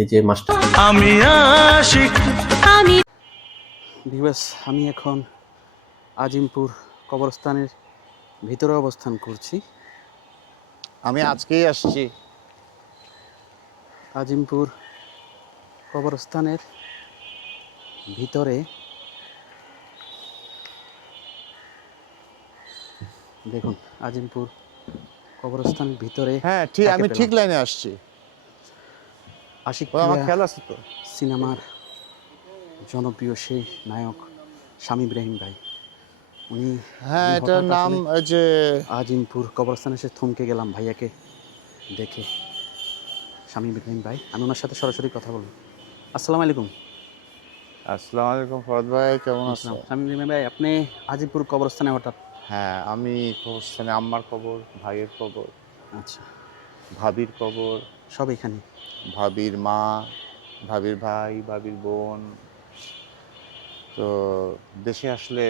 এই যে মাস্টার আমি আশিক ভিউয়ার্স, আমি এখন আজিমপুর কবরস্থানের ভিতরে অবস্থান করছি। আমি আজকেই আসছি। আজিমপুর কবরস্থানের ভিতরে দেখুন, আজিমপুর কবরস্থানের ভিতরে হ্যাঁ ঠিক, কাকে আমি পেলাম? ঠিক লাইনে আসছি। আশিক ও আমার প্রিয়া খেয়াল আছে তো। সিনেমার জনপ্রিয় সেই নায়ক শামীম ইব্রাহিম ভাই, উনি হ্যাঁ, আমি এটার হঠাৎ নাম আসলে ওই যে আজিমপুর কবরস্থানে এসে থমকে গেলাম ভাইয়াকে দেখে। শামীম ইব্রাহিম ভাই, আমি ওনার সাথে সরাসরি কথা বলবো। আসসালামু আলাইকুম। আসসালামু আলাইকুম ফরদ ভাই, কেমন আছো? শামীম ইব্রাহিম ভাই, আপনি আজিমপুর কবরস্থানে হঠাৎ? হ্যাঁ, আমি কবরস্থানে আম্মার কবর, ভাইয়ের কবর, আচ্ছা, ভাবির কবর, সব এখানে? ভাবির মা, ভাবির ভাই, ভাবির বোন। তো দেশে আসলে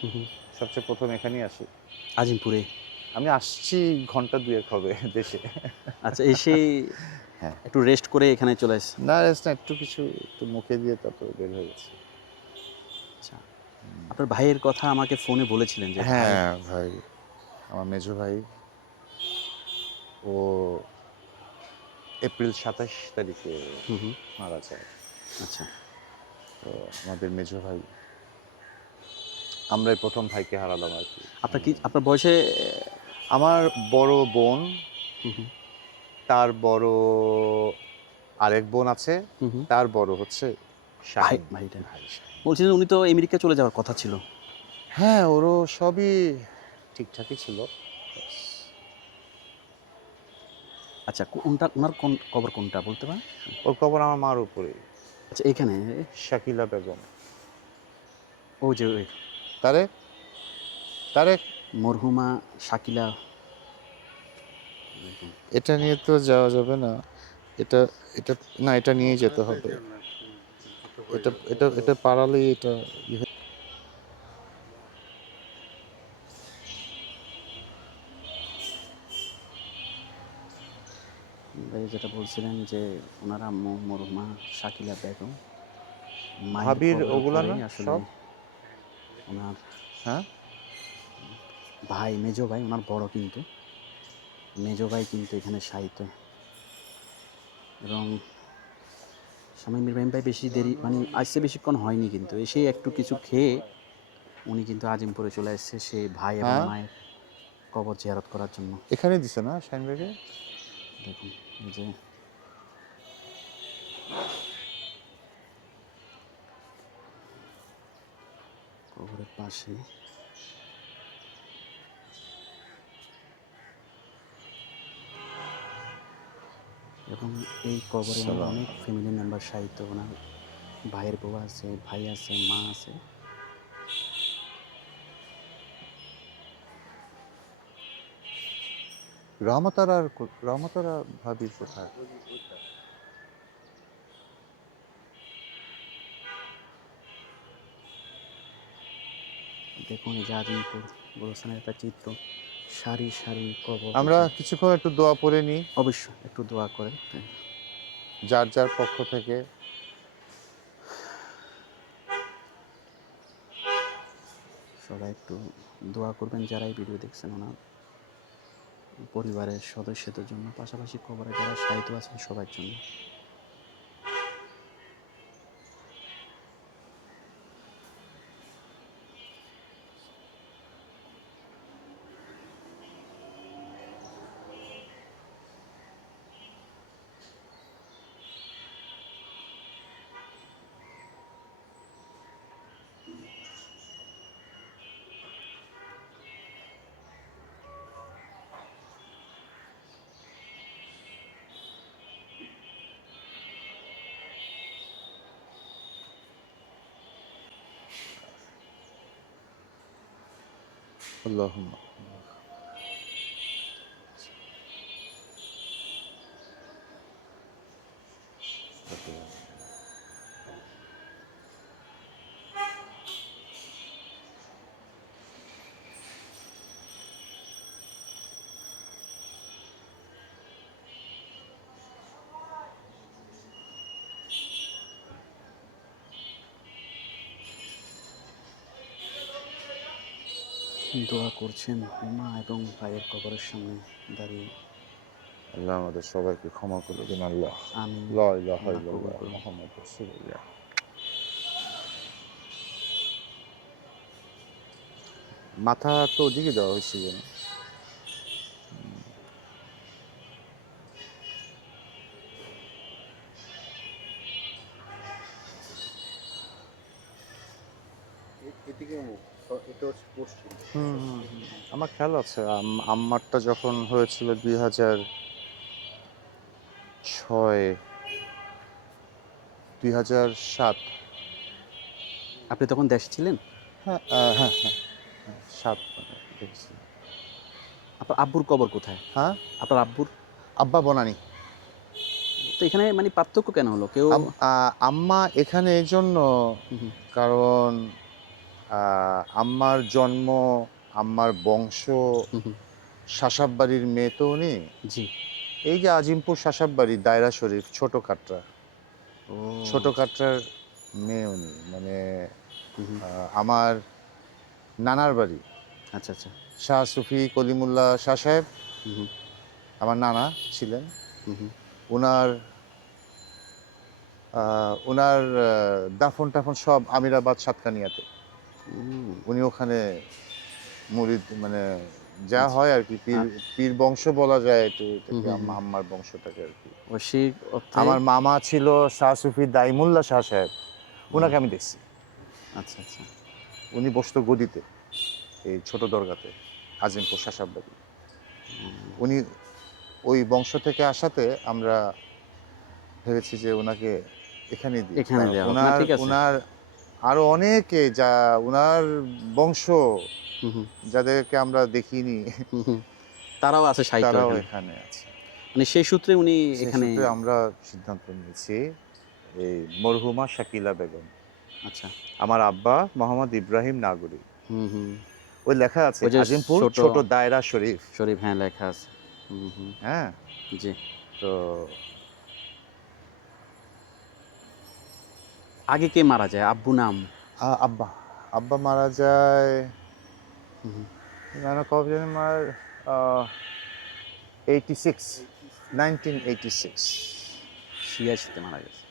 হুম হুম। সবচেয়ে প্রথম এখানেই আসি। আজিমপুরে? আমি আসছি ঘন্টা দুয়েক হবে দেশে। আচ্ছা, এসে হ্যাঁ, একটু রেস্ট করে এখানে চলে আসছে? না রেস্ট না, একটু কিছু একটু মুখে দিয়ে তারপর বের হয়ে গেছি। আচ্ছা, আপনার ভাইয়ের কথা আমাকে ফোনে বলেছিলেন যে ভাই। হ্যাঁ ভাই, আমার মেজো ভাই, ও এপ্রিল ২৭ তারিখে হুম হুম। মারা যায়। আচ্ছা, তো আমাদের মেজো ভাই, আমরাই প্রথম ভাইকে হারালাম আর কি। আপনার বয়সে? আমার বড় বোন, হুম হুম তার বড় আরেক বোন আছে, হুম হুম। তার বড় হচ্ছে ভাই, শাহিন। ভাইটা ভাই শাহিন। বলছিলেন উনি তো আমেরিকা চলে যাওয়ার কথা ছিল। হ্যাঁ, ওরও সবই ঠিকঠাকই ছিল। আচ্ছা, কোনটা ওনার, কোন কবর কোনটা বলতে পারেন? ওর কবর আমার মার উপরে, আচ্ছা, এখানে? শাকিলা বেগম। ও যে ওই তারেক, তারেক, মরহুমা শাকিলা বেগম। এটা নিয়ে তো যাওয়া যাবে না। এটা এটা না, এটা নিয়েই যেতে হবে। এটা এটা এটা পারালেই এটা ভাই যেটা বলছিলেন যে ওনার আম্মু মরহুমা শাকিলা বেগম, মায়ের ভাবির কবরের ওগুলা না পরেই আসলে সব। ওনার হ্যাঁ, ভাই, মেজো ভাই, ওনার বড় কিন্তু মেজো ভাই কিন্তু এখানে শায়িত। এবং শামীম ইব্রাহিম ভাই বেশি দেরি, মানে আসতে বেশিক্ষণ হয়নি, কিন্তু এসে একটু কিছু খেয়ে উনি কিন্তু আজিমপুরে চলে এসেছে সে ভাই এবং হ্যাঁ, মায়ের কবর জিয়ারত করার জন্য। এখানেই দিছে না শাহিনবাগে। দেখুন, এই যে কবরের পাশে এবং এই কবরে ওনার সালাম। অনেক ফ্যামিলি মেম্বার শায়িত। ওনার ভাইয়ের বউ আছে, ভাই আছে, মা আছে। রহমতারা ভাবির কোথায়? দেখুন, এই যে আজিমপুর গোরস্থানের একটা চিত্র, সারি সারি কবর আমরা দেখুন। কিছুক্ষণ একটু দোয়া পড়ে নিই, অবশ্যই একটু দোয়া করেন। যার যার পক্ষ থেকে। সবাই একটু দোয়া করবেন যারা এই ভিডিও দেখছেন ওনার পরিবারের সদস্যদের জন্য, পাশাপাশি কবরে যারা শায়িত আছেন সবার জন্য। আল্লাহুম্মা। দোয়া করছেন মা এবং ভাইয়ের কবরের সামনে দাঁড়িয়ে। আল্লাহ আমাদের সবাইকে ক্ষমা করে দিন আল্লাহ। আমিন। লা ইলাহা আল্লাহ ইল্লাল্লাহ কবুল করুন। মুহাম্মাদুর রাসূলুল্লাহ। মাথা তো ওদিকে দেওয়া হয়েছে যেন। আমার খেয়াল আছে আম্মারটা যখন হয়েছিল 2006 2007। আপনি তখন দেশে ছিলেন? হ্যাঁ হ্যাঁ হ্যাঁ 7 দেখছি। আপনার আব্বুর কবর কোথায়? হ্যাঁ আপনার আব্বুর? আব্বা বনানী। তো এখানে মানে পার্থক্য কেন হলো? কেউ আম্মা এখানে এই জন্য, কারণ আম্মার জন্ম, আম্মার বংশ শাসাববাড়ির মেয়ে তো উনি। জি। এই যে আজিমপুর শাসাববাড়ি দায়রা শরীফ ছোট কাটরা, ও ছোট কাটরার মেয়ে উনি, মানে আমার নানার বাড়ি। আচ্ছা আচ্ছা। শাহ সুফি কলিমুল্লাহ শাহ সাহেব আমার নানা ছিলেন। ওনার ওনার দাফন টাফন সব আমিরাবাদ সাতকানিয়াতে। উনি ওখানে মুরিদ, মানে যা হয় আর কি, পীর বংশ বলা যায় একটু আম্মার বংশটাকে আর কি। আমার মামা ছিল শাহ সুফি দাইমুল্লাহ শাহ সাহেব, ওনাকে আমি দেখছি। আচ্ছা আচ্ছা। উনি বসতো গদিতে এই ছোট দরগাতে আজিমপুর শাসাববাড়ি। উনি ওই বংশ থেকে আসাতে আমরা ভেবেছি যে ওনাকে এখানে দিই। ওনার আরো অনেকে যা ওনার বংশ যাদেরকে আমরা দেখিনি তারাও আছে, তারাও এখানে আছে। মানে সেই সূত্রে উনি এখানে আমরা সিদ্ধান্ত নিয়েছি। এই মরহুমা শাকিলা বেগম, আচ্ছা, আমার আব্বা মোহাম্মদ ইব্রাহিম নাগরি। ওই লেখা আছে আজিমপুর ছোট দায়রা শরীফ। শরীফ, হ্যাঁ লেখা আছে। হ্যাঁ জি। তো আগে কে মারা যায়, আব্বু নাম? আব্বা আব্বা মারা যায় কবে জানি মার 1986 86-তে মারা গেছে।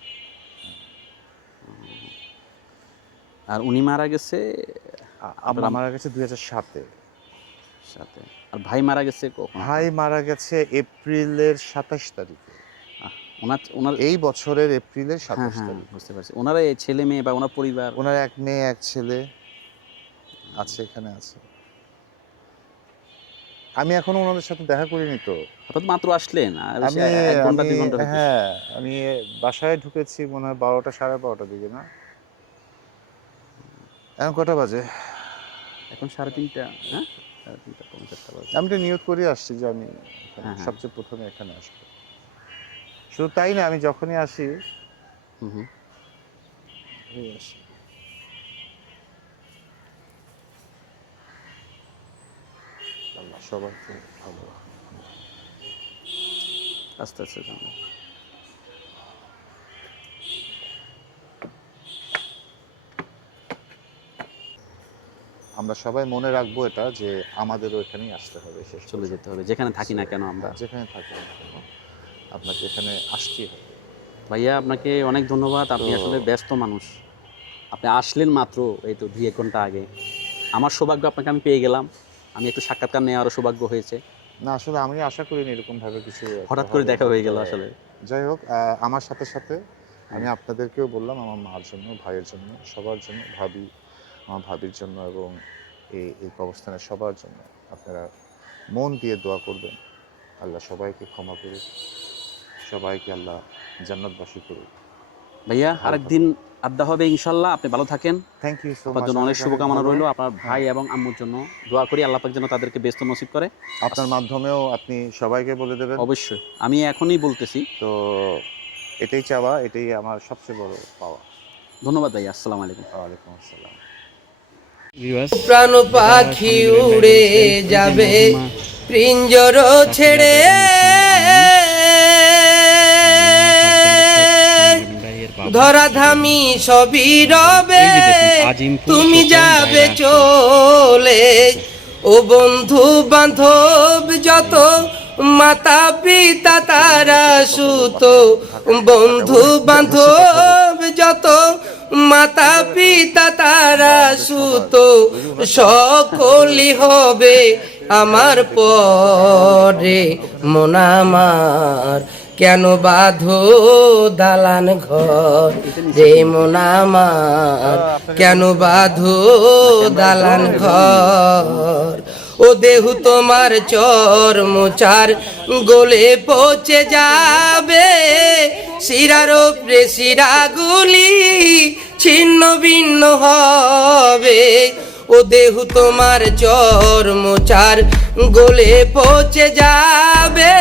আর উনি মারা গেছে, আব্বা মারা গেছে 2007-এ। আর ভাই মারা গেছে কখন? ভাই মারা গেছে এপ্রিলের 27 তারিখে। ওনার এই বছরের এপ্রিলের 27 তারিখ। বুঝতে পারছি। ওনার ছেলে মেয়ে বা ওনার পরিবার? ওনার এক মেয়ে এক ছেলে আছে, এখানে আছে। আমি এখনো ওনাদের সাথে দেখা করিনি। তো হঠাৎ মাত্র আসলেন? হ্যাঁ, আমি বাসায় ঢুকেছি মনে হয় 12টা 12:30 দিকে। না, এখন কটা বাজে? এখন 3:30। হ্যাঁ, 3:30 4:30 বাজে। আমি তো নিয়ত করে আসছি যে আমি সবচেয়ে প্রথমে এখানে আসবো। শুধু তাই না, আমি যখনই আসি আল্লাহ সবাইকে ভালো আস্তে আস্তে জানো। আমরা সবাই মনে রাখবো এটা, যে আমাদেরও এখানেই আসতে হবে, শেষ চলে যেতে হবে, যেখানে থাকি না কেন আমরা। যেখানে থাকি না কেন আপনাকে এখানে আসতেই হবে। ভাইয়া, আপনাকে অনেক ধন্যবাদ। আপনি আসলে ব্যস্ত মানুষ। আপনি আসলেন মাত্র এই তো 2-1 ঘন্টা আগে। আমার সৌভাগ্য, আপনাকে আমি পেয়ে গেলাম। আমি একটু সাক্ষাৎকার নেওয়ারও সৌভাগ্য হয়েছে। না, আসলে আমি আশা করিনি এরকম ভাবে কিছু, হঠাৎ করে দেখা হয়ে গেল আসলে। যাই হোক, আমার সাথে সাথে আমি আপনাদেরকেও বললাম, আমার মার জন্য, ভাইয়ের জন্য, সবার জন্য, আমার ভাবির জন্য এবং এই অবস্থানের সবার জন্য আপনারা মন দিয়ে দোয়া করবেন। আল্লাহ সবাইকে ক্ষমা করুক, সবাইকে আল্লাহ জান্নাতবাসী করুক। ভাইয়া, আরেকদিন আড্ডা হবে ইনশাল্লাহ। আপনি ভালো থাকেন। Thank you so much. আপনার জন্য অনেক শুভকামনা রইল। আপনার ভাই এবং আম্মুর জন্য দোয়া করি, আল্লাহ পাক যেন তাদেরকে ব্যস্ত নসিব করে। আপনার মাধ্যমেও আপনি সবাইকে বলে দেবেন। অবশ্যই, আমি এখনই বলতেছি। তো এটাই চাওয়া, এটাই আমার সবচেয়ে বড় পাওয়া। ধন্যবাদ ভাই। আসসালামু আলাইকুম। ওয়ালাইকুম আসসালাম। প্রাণ পাখি উড়ে যাবে পিঞ্জর ছেড়ে, ধরাধামি সবই রবে, তুমি যাবে চলে ও বন্ধু বান্ধব যত, মাতা পিতা তারা সুত, বন্ধু বান্ধব যত, মাতা পিতা তারা সুত, সকলই হবে আমার পরে। মন আমার কেন বাঁধো দালান ঘর রে, মন আমার কেন বাঁধো দালান ঘর। ও দেহু তোমার চর্মচার গলে পচে যাবে, শিরার ওপরে শিরাগুলি ছিন্ন ভিন্ন হবে। ও দেহু তোমার চর্মচার গলে পচে যাবে,